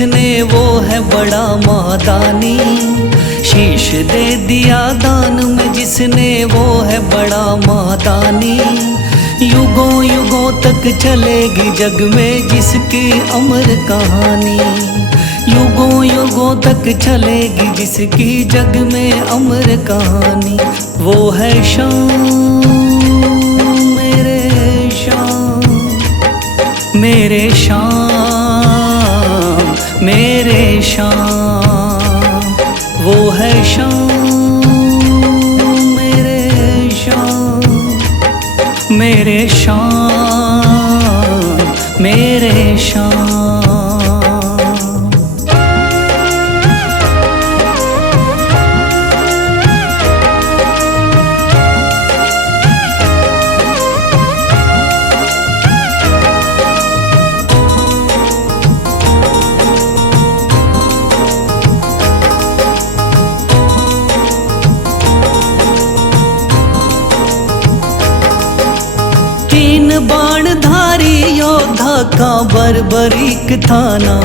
जिसने वो है बड़ा महादानी। शीश दे दिया दान में जिसने वो है बड़ा महादानी। युगों युगों तक चलेगी जग में जिसकी अमर कहानी। युगों युगों तक चलेगी जिसकी जग में अमर कहानी। वो है शाम मेरे शाम, मेरे शाम मेरे शाम। वो है शाम मेरे शाम, मेरे शाम मेरे शाम। तीन बाणधारी योद्धा का बर्बरीक थाना।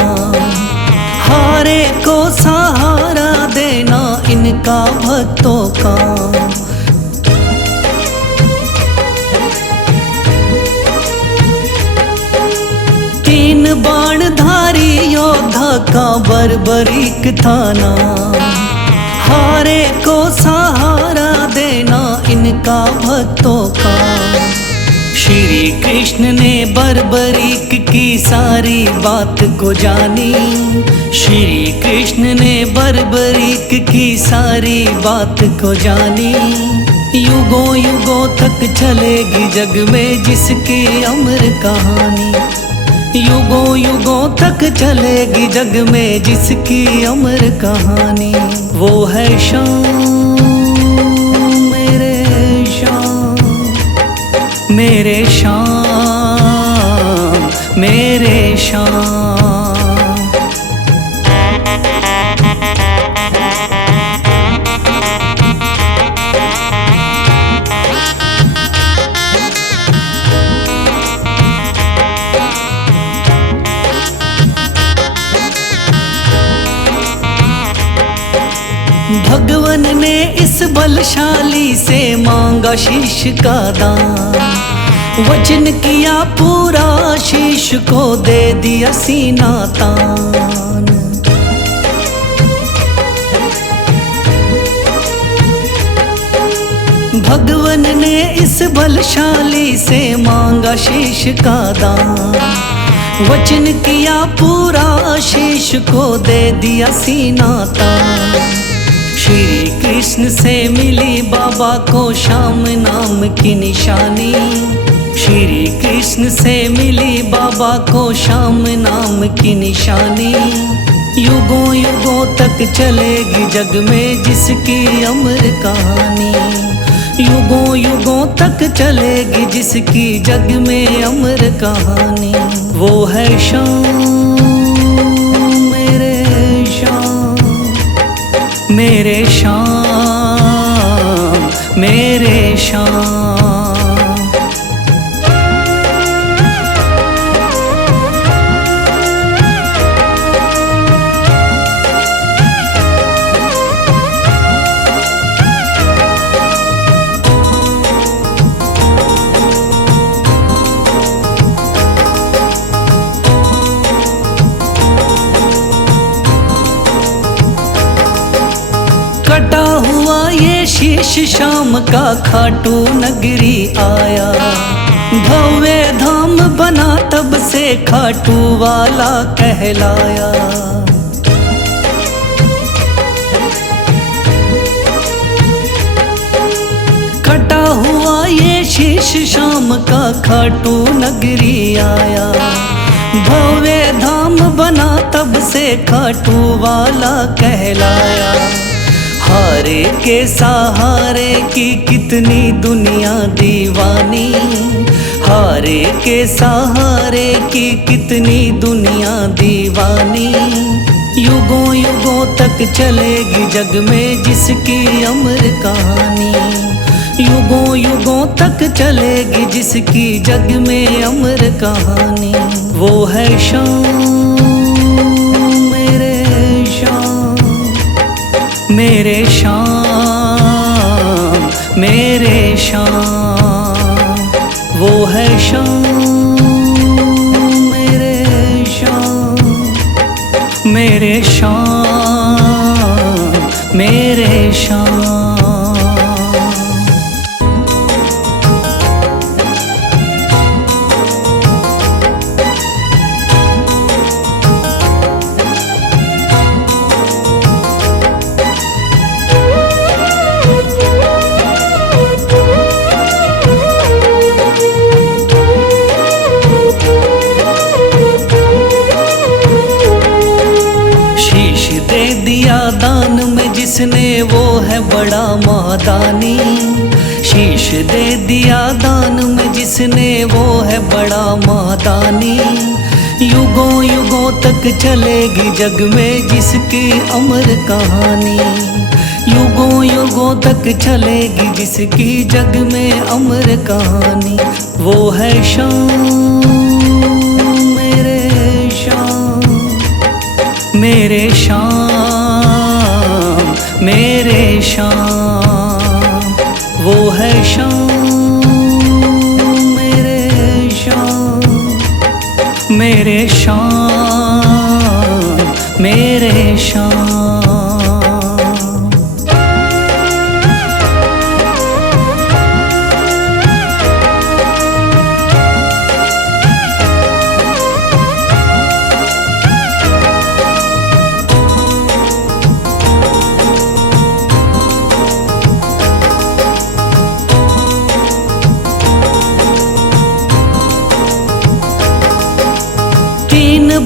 हारे को सहारा देना इनका भक्तों का। तीन बाणधारी योद्धा का बर्बरीक थाना। हारे को सहारा देना इनका भक्तों का। श्री कृष्ण ने बर्बरीक की सारी बात को जानी। श्री कृष्ण ने बर्बरीक की सारी बात को जानी। युगों युगों तक चलेगी जग में जिसकी अमर कहानी। युगों युगों तक चलेगी जग में जिसकी अमर कहानी। वो है शाम मेरे शाम, मेरे शाम मेरे शाम। भगवान ने इस बलशाली से मांगा शीश का दान। वचन किया पूरा शीश को दे दिया सीना तान। भगवान ने इस बलशाली से मांगा शीश का दान। वचन किया पूरा शीश को दे दिया सीना तान। श्री कृष्ण से मिली बाबा को श्याम नाम की निशानी। श्री कृष्ण से मिली बाबा को श्याम नाम की निशानी। युगों युगों तक चलेगी जग में जिसकी अमर कहानी। युगों युगों तक चलेगी जिसकी जग में अमर कहानी। वो है शाम मेरे शाम, मेरे शाम मेरे शाम। कटा हुआ ये शीश शाम का खाटू नगरी आया। भव्य धाम बना तब से खाटू वाला कहलाया। कटा हुआ ये शीश शाम का खाटू नगरी आया। भव्य धाम बना तब से खाटू वाला कहलाया। हारे के सहारे की कितनी दुनिया दीवानी। हारे के सहारे की कितनी दुनिया दीवानी। युगों युगों तक चलेगी जग में जिसकी अमर कहानी। युगों युगों तक चलेगी जिसकी जग में अमर कहानी। वो है शाम मेरे श्याम मेरे श्याम, वो है श्याम मेरे श्याम, मेरे श्याम मेरे श्याम। दिया दान में जिसने वो है बड़ा महादानी, शीश दे दिया दान में जिसने वो है बड़ा महादानी। युगों युगों तक चलेगी जग में जिसकी अमर कहानी, युगों युगों तक चलेगी जिसकी जग में अमर कहानी। वो है श्याम मेरे श्याम, मेरे श्याम मेरे श्याम, वो है श्याम मेरे श्याम, मेरे श्याम मेरे श्याम।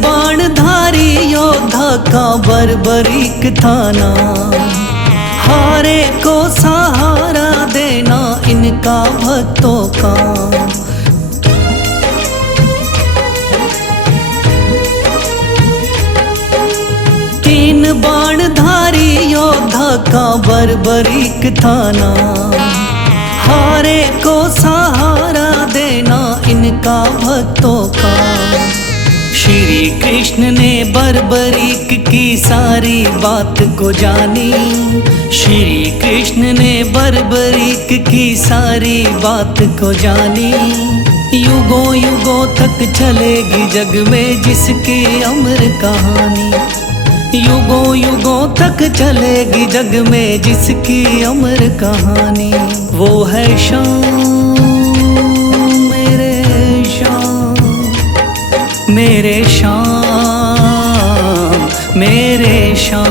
बाणधारी योद्धा का बर्बरीक थाना, हारे को सहारा देना इनका भक्तों का। तीन बाणधारी योद्धा का बर्बरीक थाना, हारे को सहारा देना इनका भक्तों का। श्री कृष्ण ने बर्बरीक की सारी बात को जानी, श्री कृष्ण ने बर्बरीक की सारी बात को जानी। युगों युगों तक चलेगी जग में जिसकी अमर कहानी, युगों युगों तक चलेगी जग में जिसकी अमर कहानी। वो है श्याम मेरे श्याम, मेरे श्याम मेरे श्याम।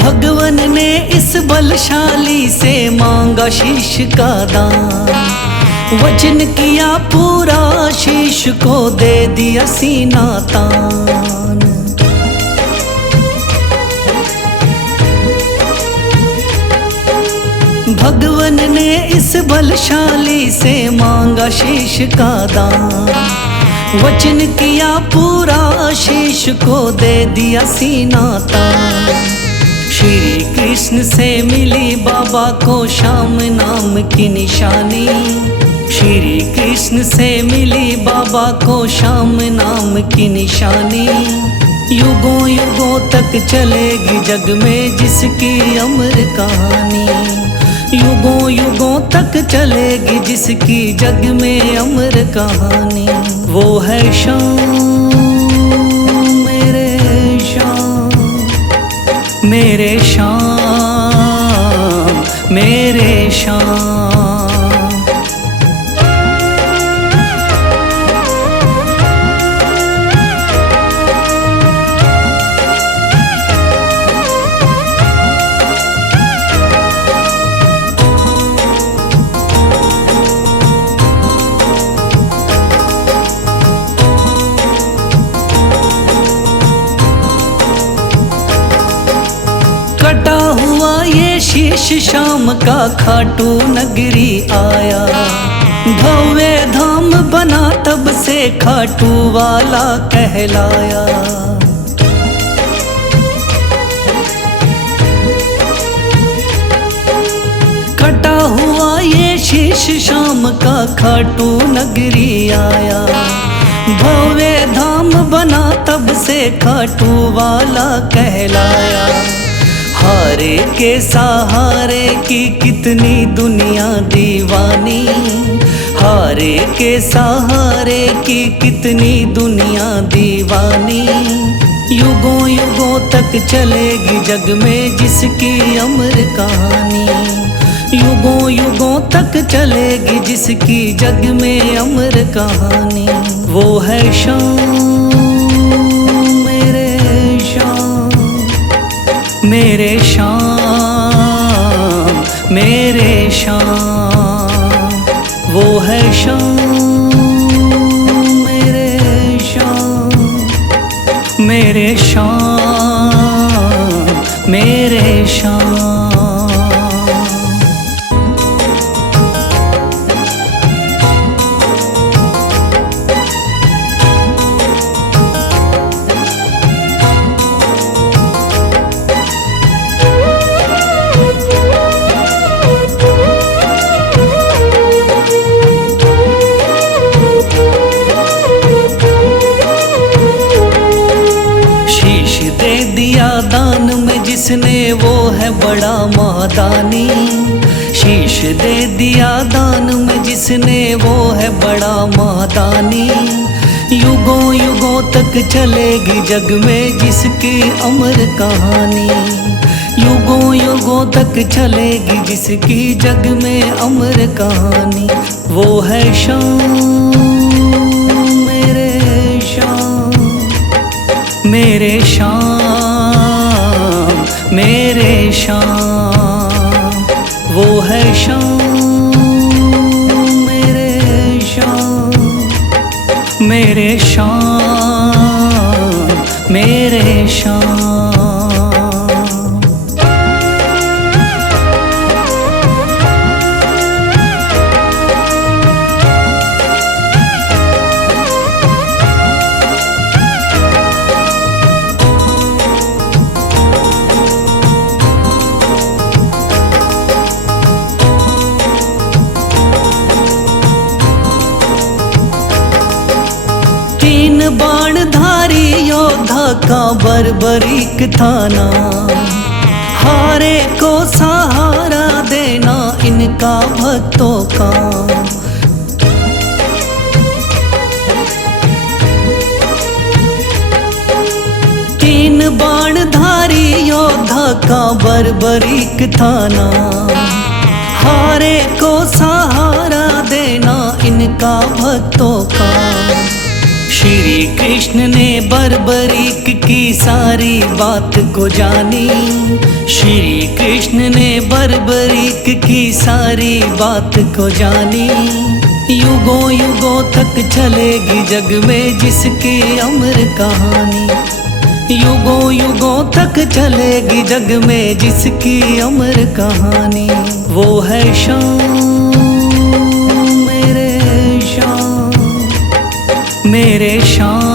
भगवन ने इस बलशाली से मांगा शीश का दान, वचन किया पूरा शीश को दे दिया सीना तान। भगवन ने इस बलशाली से मांगा शीश का दान, वचन किया पूरा शीश को दे दिया सीना तान। श्री कृष्ण से मिली बाबा को श्याम नाम की निशानी, श्री कृष्ण से मिली बाबा को श्याम नाम की निशानी। युगों युगों तक चलेगी जग में जिसकी अमर कहानी, युगों युगों तक चलेगी जिसकी जग में अमर कहानी। वो है श्याम मेरे श्याम, मेरे श्याम मेरे श्याम। कटा हुआ ये शीश शाम का खाटू नगरी आया, भव्य धाम बना तब से खाटू वाला कहलाया। कटा हुआ ये शीश शाम का खाटू नगरी आया। भव्य धाम बना तब से खाटू वाला कहलाया। हारे के सहारे की कितनी दुनिया दीवानी, हारे के सहारे की कितनी दुनिया दीवानी। युगों युगों तक चलेगी जग में जिसकी अमर कहानी, युगों युगों तक चलेगी जिसकी जग में अमर कहानी। वो है शाम मेरे शाम, मेरे शाम मेरे शाम। वो है शाम मेरे शाम, मेरे शाम मेरे शाम। दान में जिसने वो है बड़ा महादानी, शीश दे दिया दान में जिसने वो है बड़ा महादानी। युगों युगों तक चलेगी जग में जिसकी अमर कहानी, युगों युगों तक चलेगी जिसकी जग में अमर कहानी। वो है शाम मेरे शाम, मेरे शाम मेरे शाम। वो है शाम मेरे शाम, मेरे शाम मेरे शाम। बाणधारी योद्धा का बर्बरीक था नाम, हारे को सहारा देना इनका भक्तों का। तीन बाणधारी योद्धा का बर्बरीक था नाम, हारे को सहारा देना इनका भक्तों का। श्री कृष्ण ने बर्बरीक की सारी बात को जानी, श्री कृष्ण ने बर्बरीक की सारी बात को जानी। युगों युगों तक चलेगी जग में जिसकी अमर कहानी, युगों युगों तक चलेगी जग में जिसकी अमर कहानी। वो है शाम मेरे शाम, मेरे शाम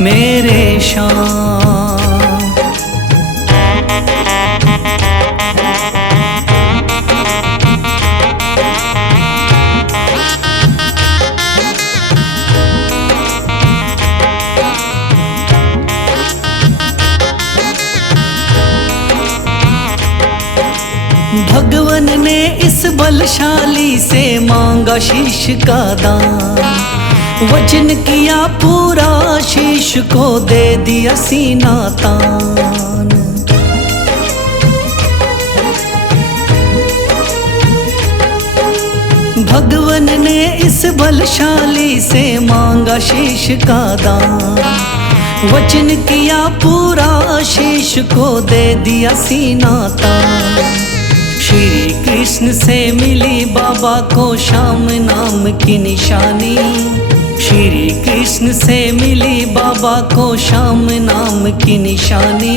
मेरे शाम। भगवन ने इस बलशाली से मांगा शीश का दान, वचन किया पूरा शीश को दे दिया सीना तान। भगवन ने इस बलशाली से मांगा शीश का दान, वचन किया पूरा शीश को दे दिया सीना तान। श्री कृष्ण से मिली बाबा को श्याम नाम की निशानी, श्री कृष्ण से मिली बाबा को श्याम नाम की निशानी।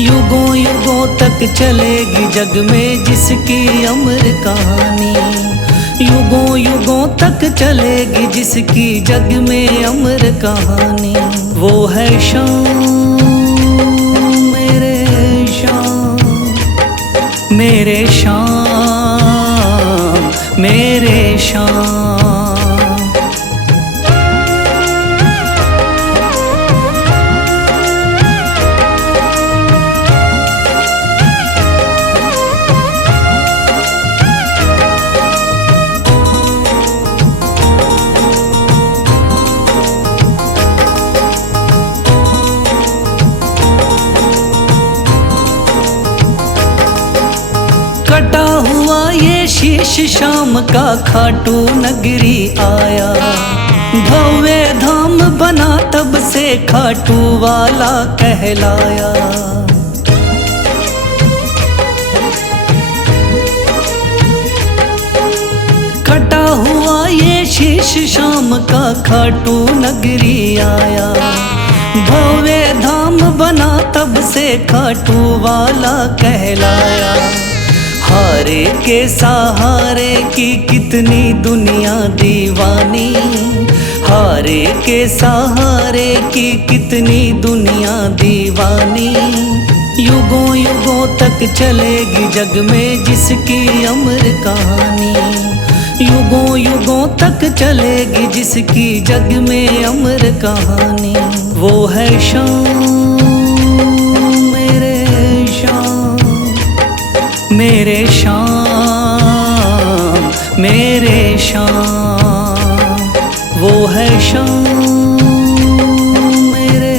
युगों युगों तक चलेगी जग में जिसकी अमर कहानी, युगों युगों तक चलेगी जिसकी जग में अमर कहानी। वो है शाम मेरे शाम, मेरे शाम, मेरे शाम। कटा हुआ ये शीश शाम का खाटू नगरी आया। भव्य धाम बना तब से खाटू वाला कहलाया। कटा हुआ ये शीश शाम का खाटू नगरी आया। भव्य धाम बना तब से खाटू वाला कहलाया। हारे के सहारे की कितनी दुनिया दीवानी। हारे के सहारे की कितनी दुनिया दीवानी। युगों युगों तक चलेगी जग में जिसकी अमर कहानी। युगों युगों तक चलेगी जिसकी जग में अमर कहानी। वो है शाम मेरे शाम, मेरे शाम, मेरे शाम। वो है शाम मेरे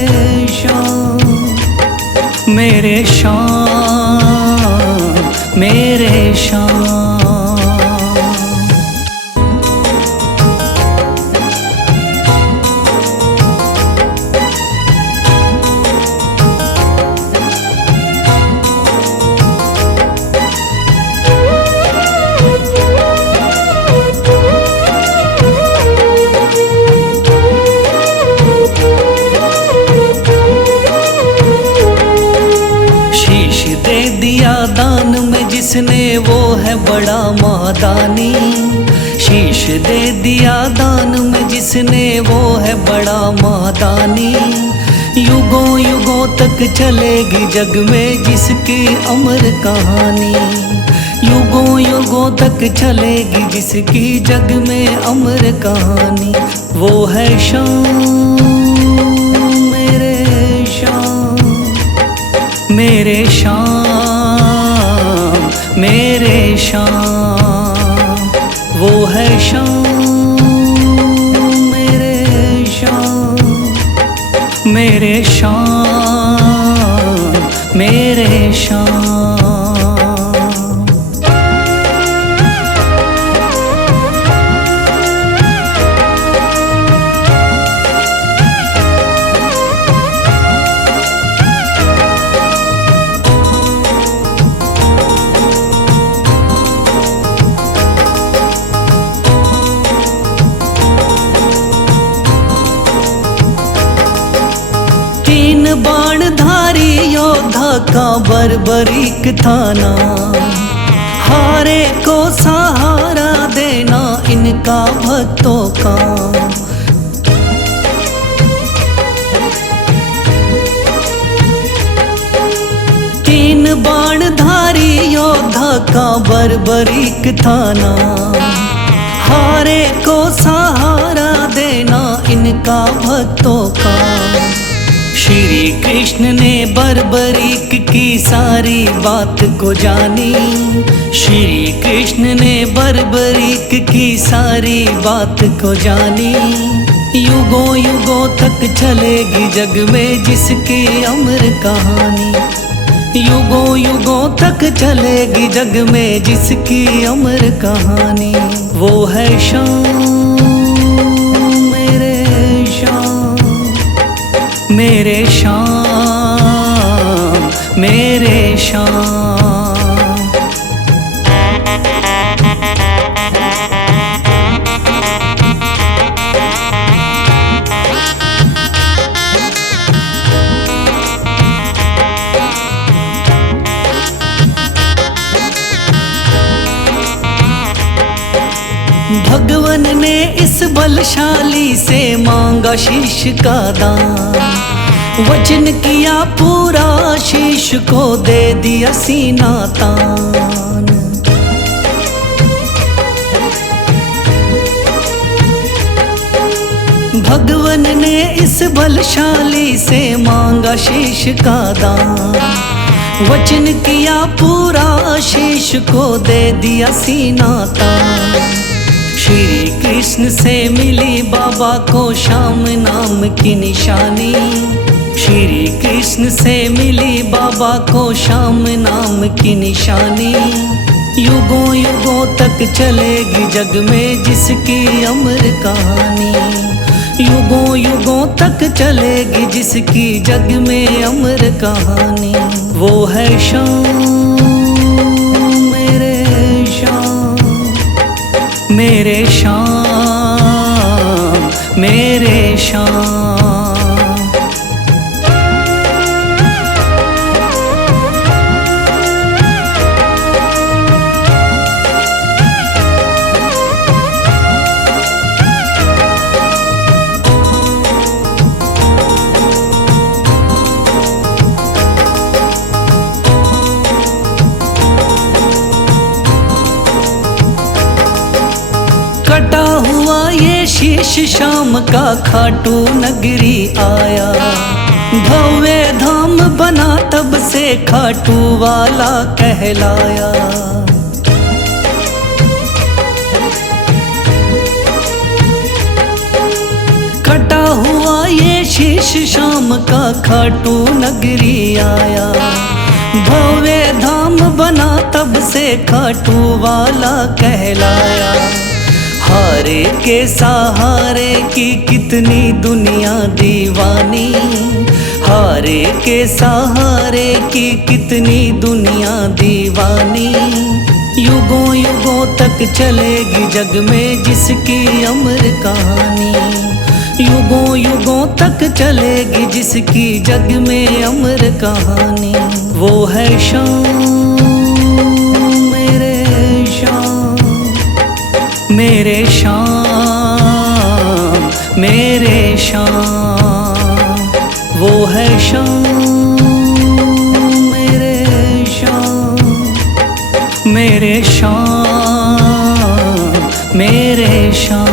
शाम, मेरे शाम, मेरे शाम। दिया दान में जिसने वो है बड़ा महादानी। शीश दे दिया दान में जिसने वो है बड़ा महादानी। युगों युगों तक चलेगी जग में जिसकी अमर कहानी। युगों युगों तक चलेगी जिसकी जग में अमर कहानी। वो है शाम मेरे शाम, मेरे शाम, मेरे शाम। वो है शाम मेरे शाम, मेरे शाम, मेरे शाम। तीन बाणधारी योद्धा का बर्बरीक थाना। हारे को सहारा देना इनका भक्तों का। तीन बाणधारी योद्धा का बर्बरीक थाना। हारे को सहारा देना इनका भक्तों का। श्री कृष्ण ने बर्बरीक की सारी बात को जानी। श्री कृष्ण ने बर्बरीक की सारी बात को जानी। युगों युगों तक चलेगी जग में जिसकी अमर कहानी। युगों युगों तक चलेगी जग में जिसकी अमर कहानी। वो है शाम मेरे शाम, मेरे शाम, मेरे शाम। बलशाली से मांगा शीश का दान। वचन किया पूरा शीश को दे दिया सीना तान। भगवन ने इस बलशाली से मांगा शीश का दान। वचन किया पूरा शीश को दे दिया सीना तान। श्री कृष्ण से मिली बाबा को श्याम नाम की निशानी। श्री कृष्ण से मिली बाबा को श्याम नाम की निशानी। युगों युगों तक चलेगी जग में जिसकी अमर कहानी। युगों युगों तक चलेगी जिसकी जग में अमर कहानी। वो है श्याम मेरे श्याम, मेरे श्याम मेरे श्याम। कटा हुआ ये शीश शाम का खाटू नगरी आया। भव्य धाम बना तब से खाटू वाला कहलाया। कटा हुआ ये शीश शाम का खाटू नगरी आया। भव्य धाम बना तब से खाटू वाला कहलाया। हारे के सहारे की कितनी दुनिया दीवानी। हारे के सहारे की कितनी दुनिया दीवानी। युगों युगों तक चलेगी जग में जिसकी अमर कहानी। युगों युगों तक चलेगी जिसकी जग में अमर कहानी। वो है श्याम मेरे श्याम, मेरे श्याम मेरे श्याम। वो है श्याम मेरे श्याम, मेरे श्याम मेरे श्याम।